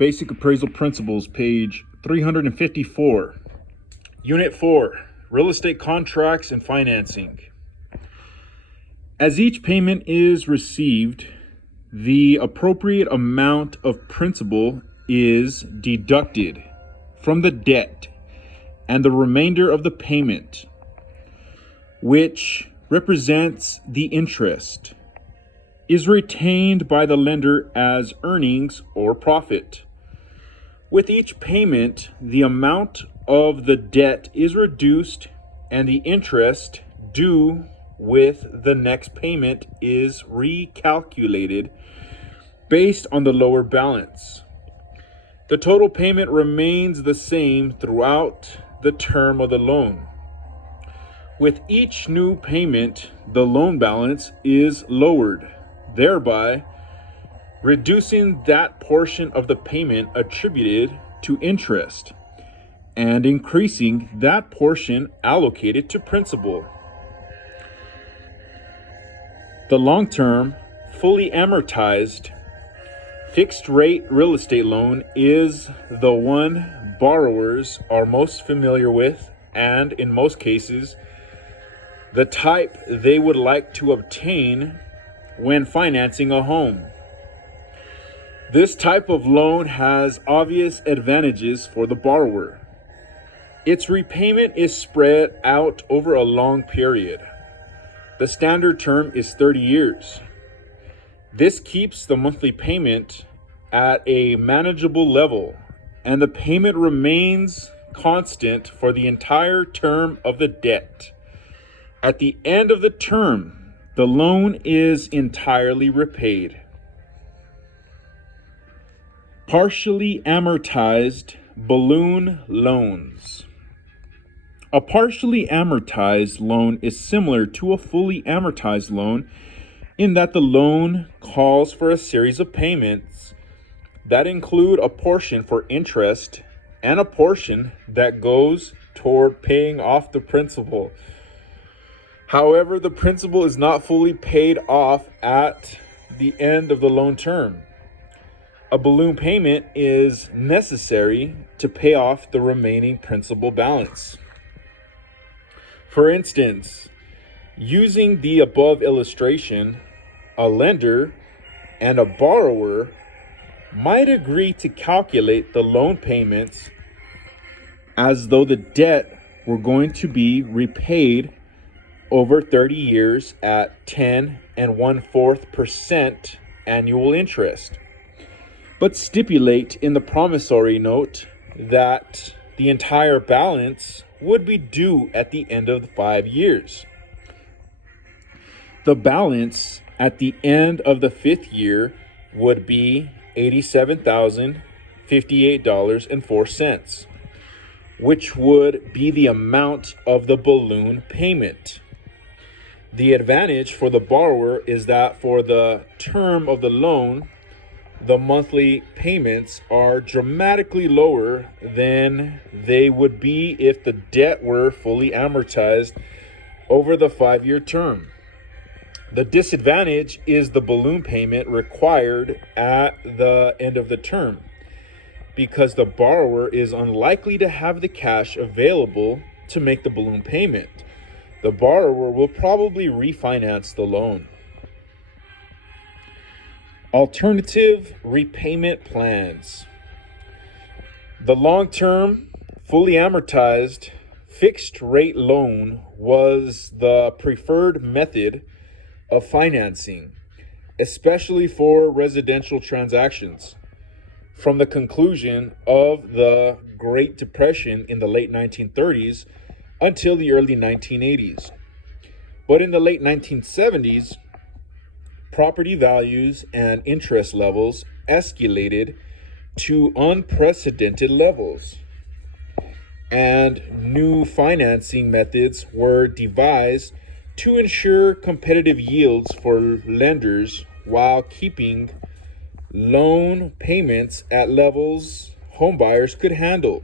Basic Appraisal Principles, page 354. Unit 4, Real Estate Contracts and Financing. As each payment is received, the appropriate amount of principal is deducted from the debt, and the remainder of the payment, which represents the interest, is retained by the lender as earnings or profit. With each payment, the amount of the debt is reduced and the interest due with the next payment is recalculated based on the lower balance. The total payment remains the same throughout the term of the loan. With each new payment, the loan balance is lowered, thereby reducing that portion of the payment attributed to interest and increasing that portion allocated to principal. The long-term, fully amortized, fixed-rate real estate loan is the one borrowers are most familiar with, and in most cases, the type they would like to obtain when financing a home. This type of loan has obvious advantages for the borrower. Its repayment is spread out over a long period. The standard term is 30 years. This keeps the monthly payment at a manageable level, and the payment remains constant for the entire term of the debt. At the end of the term, the loan is entirely repaid. Partially amortized balloon loans. A partially amortized loan is similar to a fully amortized loan in that the loan calls for a series of payments that include a portion for interest and a portion that goes toward paying off the principal. However, the principal is not fully paid off at the end of the loan term. A balloon payment is necessary to pay off the remaining principal balance. For instance, using the above illustration, a lender and a borrower might agree to calculate the loan payments as though the debt were going to be repaid over 30 years at 10 1/4% annual interest, but stipulate in the promissory note that the entire balance would be due at the end of the 5 years. The balance at the end of the 5th year would be $87,058.04, which would be the amount of the balloon payment. The advantage for the borrower is that for the term of the loan, the monthly payments are dramatically lower than they would be if the debt were fully amortized over the 5-year term. The disadvantage is the balloon payment required at the end of the term, because the borrower is unlikely to have the cash available to make the balloon payment. The borrower will probably refinance the loan. Alternative repayment plans. The long-term, fully amortized, fixed-rate loan was the preferred method of financing, especially for residential transactions. From the conclusion of the Great Depression in the late 1930s until the early 1980s. But in the late 1970s, property values and interest levels escalated to unprecedented levels, and new financing methods were devised to ensure competitive yields for lenders while keeping loan payments at levels homebuyers could handle.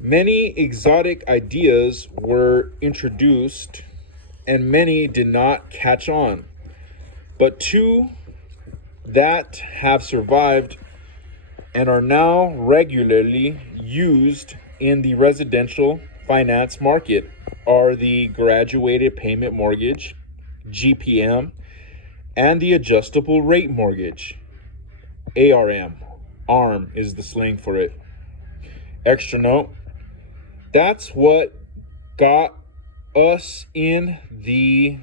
Many exotic ideas were introduced and many did not catch on. But two that have survived and are now regularly used in the residential finance market are the graduated payment mortgage, GPM, and the adjustable rate mortgage, ARM. ARM is the slang for it. Extra note, that's what got us in the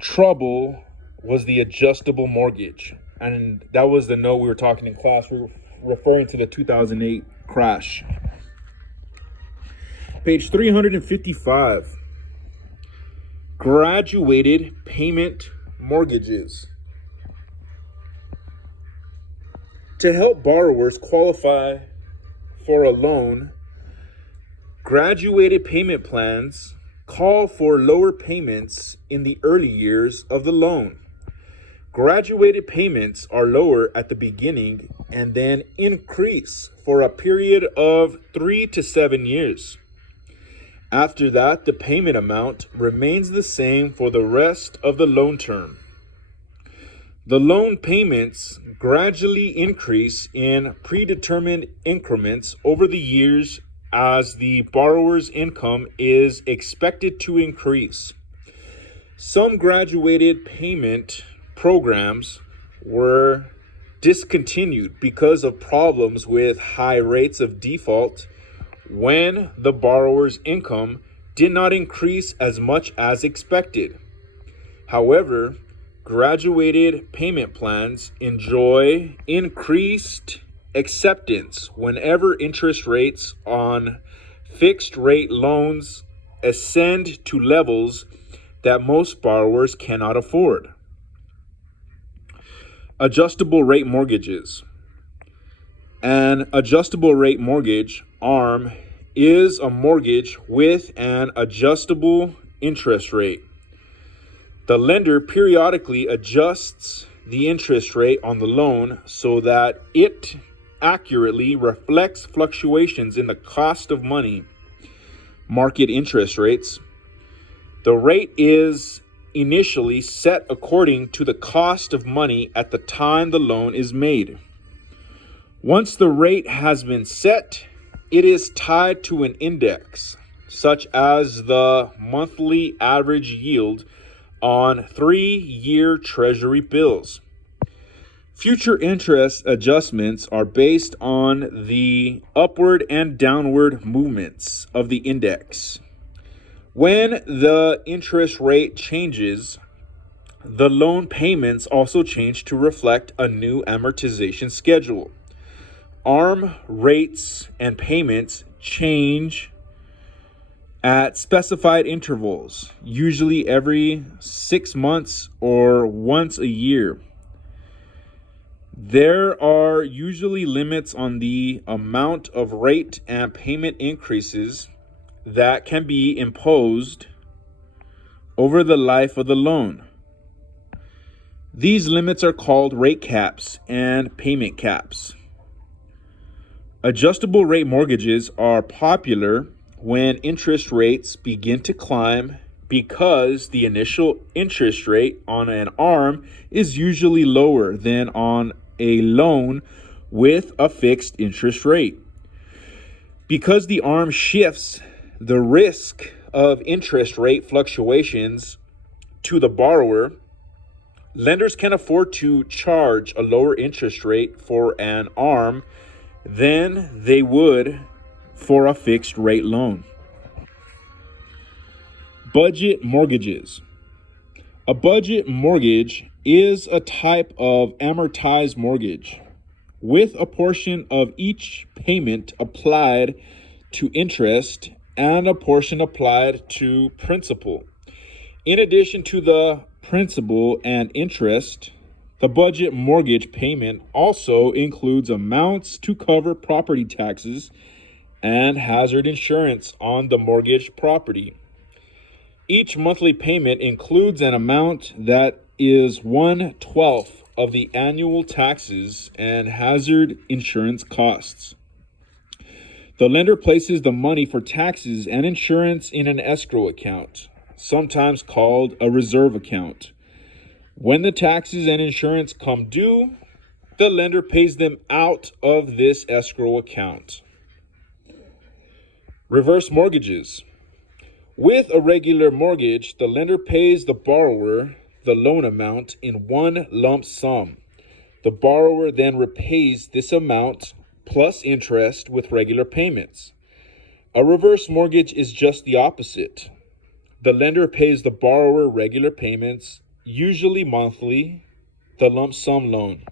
trouble was the adjustable mortgage. And that was the note we were talking in class. We were referring to the 2008 crash. Page 355. Graduated payment mortgages. To help borrowers qualify for a loan, graduated payment plans call for lower payments in the early years of the loan. Graduated payments are lower at the beginning and then increase for a period of 3 to 7 years. After that, the payment amount remains the same for the rest of the loan term. The loan payments gradually increase in predetermined increments over the years as the borrower's income is expected to increase. Some graduated payment programs were discontinued because of problems with high rates of default when the borrower's income did not increase as much as expected. However, graduated payment plans enjoy increased acceptance whenever interest rates on fixed rate loans ascend to levels that most borrowers cannot afford. Adjustable rate mortgages. An adjustable rate mortgage, ARM, is a mortgage with an adjustable interest rate. The lender periodically adjusts the interest rate on the loan so that it accurately reflects fluctuations in the cost of money, market interest rates. The rate is initially set according to the cost of money at the time the loan is made. Once the rate has been set, it is tied to an index, such as the monthly average yield on 3-year Treasury bills. Future interest adjustments are based on the upward and downward movements of the index. When the interest rate changes, the loan payments also change to reflect a new amortization schedule. ARM rates and payments change at specified intervals, usually every 6 months or once a year. There are usually limits on the amount of rate and payment increases that can be imposed over the life of the loan. These limits are called rate caps and payment caps. Adjustable rate mortgages are popular when interest rates begin to climb because the initial interest rate on an ARM is usually lower than on a loan with a fixed interest rate. Because the ARM shifts the risk of interest rate fluctuations to the borrower, lenders can afford to charge a lower interest rate for an ARM than they would for a fixed rate loan. Budget mortgages. A budget mortgage is a type of amortized mortgage with a portion of each payment applied to interest and a portion applied to principal. In addition to the principal and interest, the budget mortgage payment also includes amounts to cover property taxes and hazard insurance on the mortgaged property. Each monthly payment includes an amount that is 1/12 of the annual taxes and hazard insurance costs. The lender places the money for taxes and insurance in an escrow account, sometimes called a reserve account. When the taxes and insurance come due, The lender pays them out of this escrow account. Reverse mortgages. With a regular mortgage, the lender pays the borrower the loan amount in one lump sum. The borrower then repays this amount plus interest with regular payments. A reverse mortgage is just the opposite. The lender pays the borrower regular payments, usually monthly, the lump sum loan.